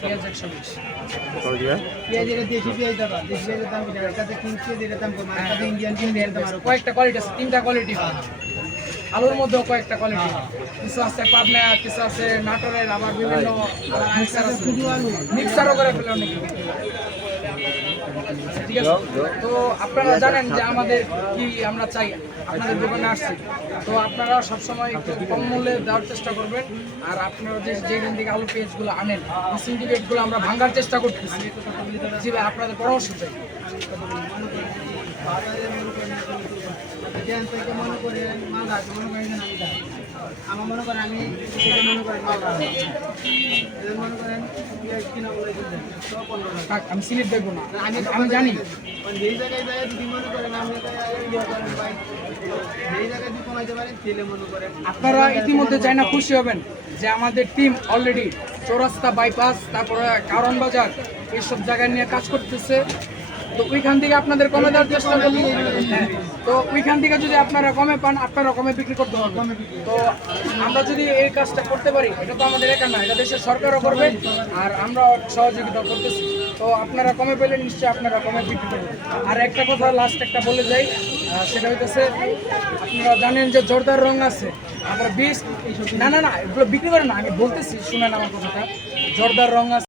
পেঁয়াজ 120। পেঁয়াজের দেশি পেঁয়াজ দাদা, দেশি পেঁয়াজের দাম কি? এটাতে কিং পেঁয়াজ, এটার দাম কম, এটাতে ইন্ডিয়ান পেঁয়াজ, এর দাম আরো কম। কয়েকটা কোয়ালিটি আছে, 3টা কোয়ালিটি। আলুর মধ্যেও কয়েকটা কোয়ালিটি, কিছু আছে পাবনা, কিছু আছে নাটোরের, আবার বিভিন্ন মিক্সার আছে, শুধু আলু মিক্সারও করে ফেলে অনেকে। ঠিক আছে, তো আপনারা জানেন যে আমাদের কি আমরা চাই, আপনাদের দোকানে আসছি, তো আপনারা সবসময় একটু কম মূল্যে দেওয়ার চেষ্টা করবেন। আর আপনারা যে দিন থেকে আলু পেঁয়াজগুলো আনেন, সিন্ডিকেটগুলো আমরা ভাঙার চেষ্টা করতেছি। জি ভাই, আপনাদের পরামর্শ চাই। বাজারে মনে করেন যেখান থেকে মনে করেন মাল আছে, মনে করেন আমি দাম আমার মনে করেন আমি থেকে মনে করেন মাল রাখবো, এদের মনে করেন পেঁয়াজ কিনা বলে কিনতে 15 টাকা। থাক, আমি সিলেট দেখবো না, আমি জানি। যেই জায়গায় যায় যদি মনে করেন আপনি ইয়ে করেন ভাই, যেই জায়গায় যদি কমাইতে পারেন তেলে মনে করেন আপনারা ইতিমধ্যে চাই না খুশি হবেন যে আমাদের টিম অলরেডি চৌরাস্তা, বাইপাস, তারপরে কারণ বাজার, এইসব জায়গায় নিয়ে কাজ করতেছে। তো ওইখান থেকে আপনাদের কমে দেওয়ার চেষ্টা করবো। হ্যাঁ, তো ওইখান থেকে যদি আপনারা কমে পান, আপনারা কমে বিক্রি করতে পারবেন। তো আমরা যদি এই কাজটা করতে পারি, এটা তো আমাদের একা না, এটা দেশের সরকারও করবে, আর আমরাও সহযোগিতা করতেছি। তো আপনারা কমে পেলে নিশ্চয়ই আপনারা কমে বিক্রি করবেন। আর একটা কথা লাস্ট একটা বলে যাই, সেটা হইতেছে আপনারা জানেন যে জর্দার রং আছে, আমরা 20 না না না এগুলো বিক্রি করে না, আমি বলতেছি শুনেন আমার কথাটা। জর্দার রং আছে।